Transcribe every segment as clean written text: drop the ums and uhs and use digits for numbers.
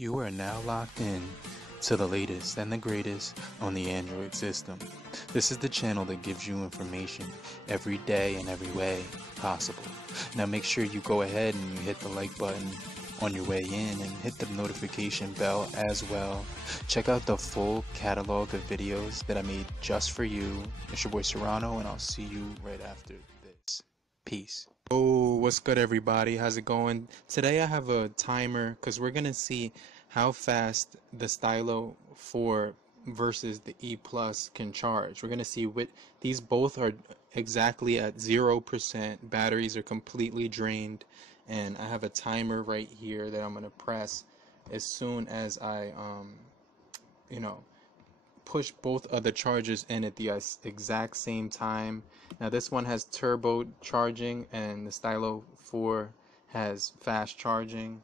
You are now locked in to the latest and the greatest on the Android system. This is the channel that gives you information every day in every way possible. Now make sure you go ahead and you hit the like button on your way in and hit the notification bell as well. Check out the full catalog of videos that I made just for you. It's your boy Serrano, and I'll see you right after this. Peace. Oh, what's good, everybody? How's it going? Today I have a timer because we're gonna see how fast the Stylo 4 versus the E Plus can charge. We're gonna see what these both are exactly at 0%. Batteries are completely drained, and I have a timer right here that I'm gonna press as soon as I push both of the chargers in at the exact same time. Now this one has turbo charging and the Stylo 4 has fast charging,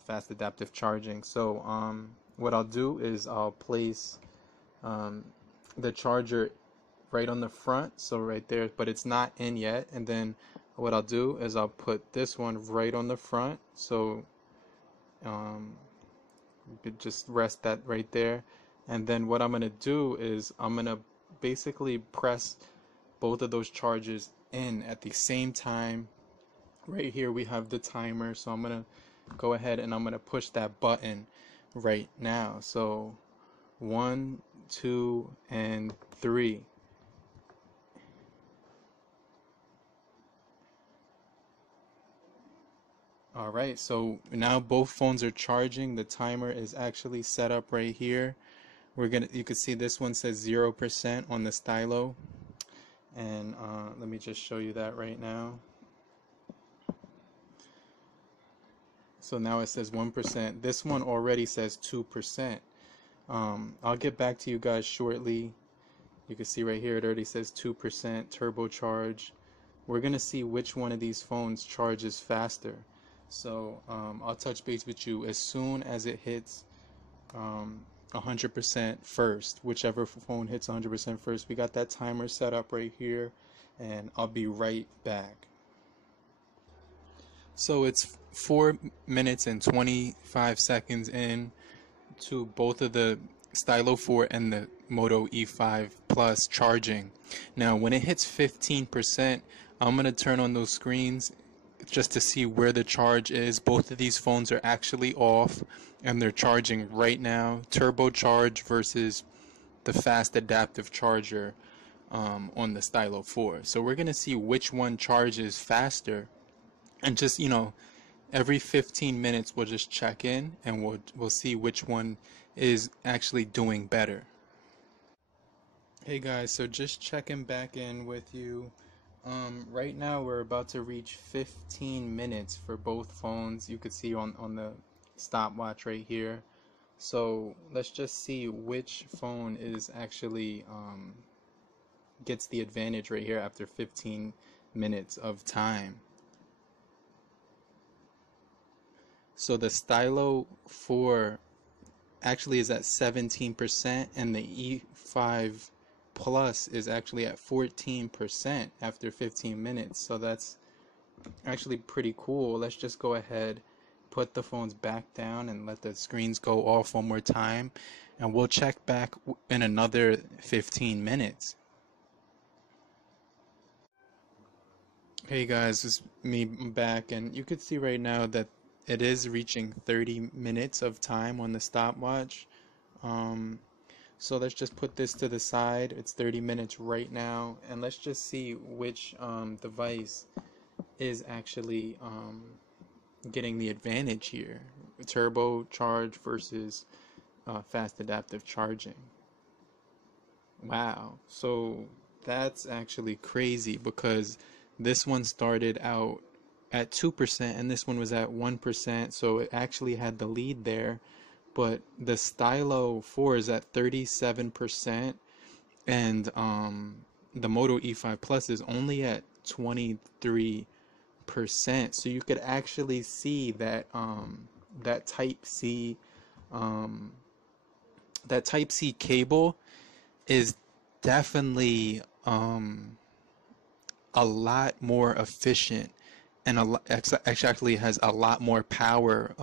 fast adaptive charging. So what I'll do is I'll place the charger right on the front, so right there, but it's not in yet. And then what I'll do is I'll put this one right on the front, so you could just rest that right there. And then what I'm going to do is I'm going to basically press both of those chargers in at the same time. Right here we have the timer, so I'm going to go ahead and I'm going to push that button right now. So 1, 2, and 3. Alright, so now both phones are charging. The timer is actually set up right here. You can see this one says 0% on the Stylo, and let me just show you that right now. So now it says 1%. This one already says 2%. I'll get back to you guys shortly. You can see right here it already says 2% turbocharge. We're gonna see which one of these phones charges faster. So I'll touch base with you as soon as it hits 100% first. Whichever phone hits 100% first. We got that timer set up right here, and I'll be right back. So it's 4 minutes and 25 seconds in to both of the Stylo 4 and the Moto E5 Plus charging. Now when it hits 15%, I'm going to turn on those screens just to see where the charge is. Both of these phones are actually off and they're charging right now. Turbocharge versus the fast adaptive charger on the Stylo 4. So we're gonna see which one charges faster, and just every 15 minutes we'll just check in and we'll see which one is actually doing better. Hey guys, so just checking back in with you. Right now we're about to reach 15 minutes for both phones. You could see on the stopwatch right here. So let's just see which phone is actually gets the advantage right here after 15 minutes of time. So the Stylo 4 actually is at 17%, and the E5 Plus is actually at 14% after 15 minutes. So that's actually pretty cool. Let's just go ahead, put the phones back down, and let the screens go off one more time, and we'll check back in another 15 minutes. Hey guys, it's me back, and you could see right now that it is reaching 30 minutes of time on the stopwatch. So let's just put this to the side. It's 30 minutes right now, and let's just see which device is actually getting the advantage here. Turbo charge versus fast adaptive charging. Wow, so that's actually crazy because this one started out at 2% and this one was at 1%, so it actually had the lead there. But the Stylo 4 is at 37%, and the Moto E5 Plus is only at 23%. So you could actually see that that Type C cable is definitely a lot more efficient and actually has a lot more power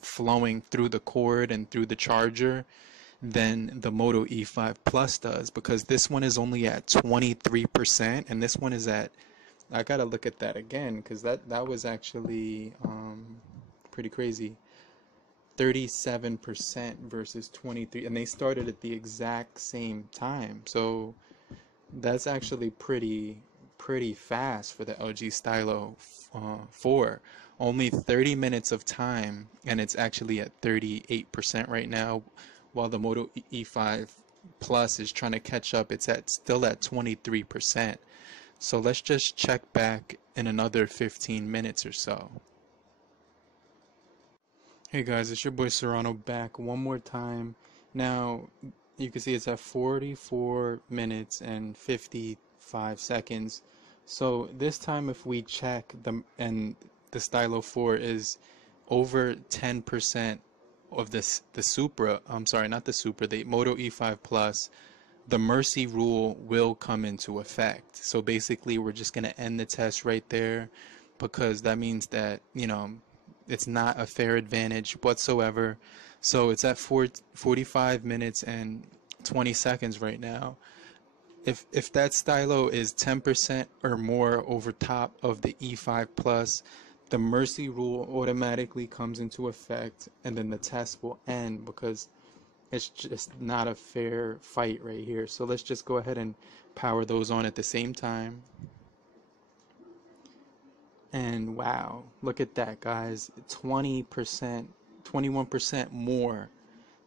flowing through the cord and through the charger than the Moto E5 Plus does, because this one is only at 23% and this one is at, I gotta look at that again because that was actually pretty crazy. 37% versus 23, and they started at the exact same time. So that's actually pretty fast for the LG Stylo 4. Only 30 minutes of time, and it's actually at 38% right now, while the Moto E5 Plus is trying to catch up. It's still at 23%. So let's just check back in another 15 minutes or so. Hey guys, it's your boy Serrano back one more time. Now, you can see it's at 44 minutes and 55 seconds. So this time if we check the Stylo 4 is over 10% of the Supra, I'm sorry, not the Supra, the Moto E5 Plus, the mercy rule will come into effect. So basically we're just going to end the test right there, because that means that, it's not a fair advantage whatsoever. So it's at 45 minutes and 20 seconds right now. If that Stylo is 10% or more over top of the E5 Plus, the mercy rule automatically comes into effect, and then the test will end, because it's just not a fair fight right here. So let's just go ahead and power those on at the same time. And wow, look at that, guys. 20%, 21% more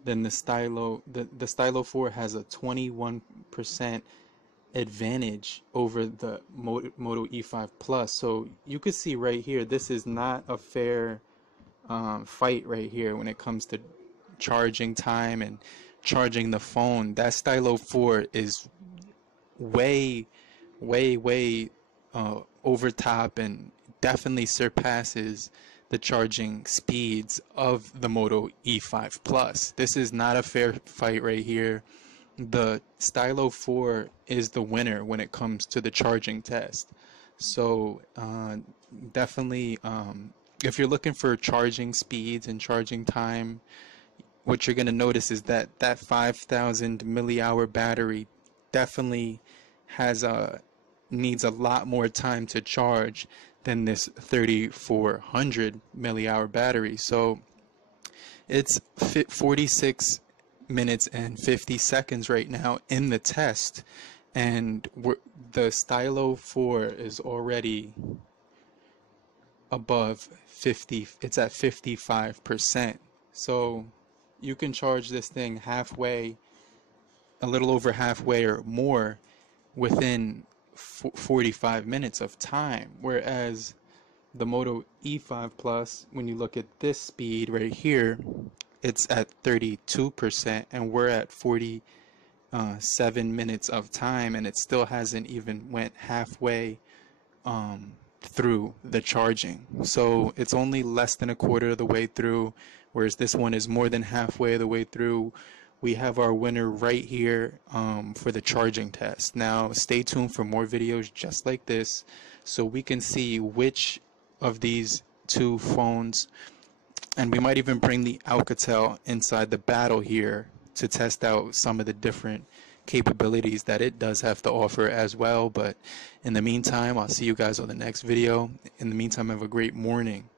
than the Stylo. The Stylo 4 has a 21% advantage over the Moto E5 Plus. So you can see right here, this is not a fair fight right here when it comes to charging time and charging the phone. That Stylo 4 is way over top, and definitely surpasses the charging speeds of the Moto E5 Plus. This is not a fair fight right here. The Stylo 4 is the winner when it comes to the charging test. So definitely, if you're looking for charging speeds and charging time, what you're going to notice is that 5,000 millihour battery definitely needs a lot more time to charge than this 3,400 millihour battery. So it's 46 minutes and 50 seconds right now in the test, and the Stylo 4 is already above 50. It's at 55%. So you can charge this thing halfway, a little over halfway or more, within 45 minutes of time, whereas the Moto E5 Plus, when you look at this speed right here, it's at 32%, and we're at 47 minutes of time, and it still hasn't even went halfway through the charging. So it's only less than a quarter of the way through, whereas this one is more than halfway of the way through. We have our winner right here for the charging test. Now stay tuned for more videos just like this, so we can see which of these two phones, and we might even bring the Alcatel inside the battle here to test out some of the different capabilities that it does have to offer as well. But in the meantime, I'll see you guys on the next video. In the meantime, have a great morning,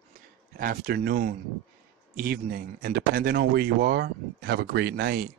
afternoon, evening, and depending on where you are, have a great night.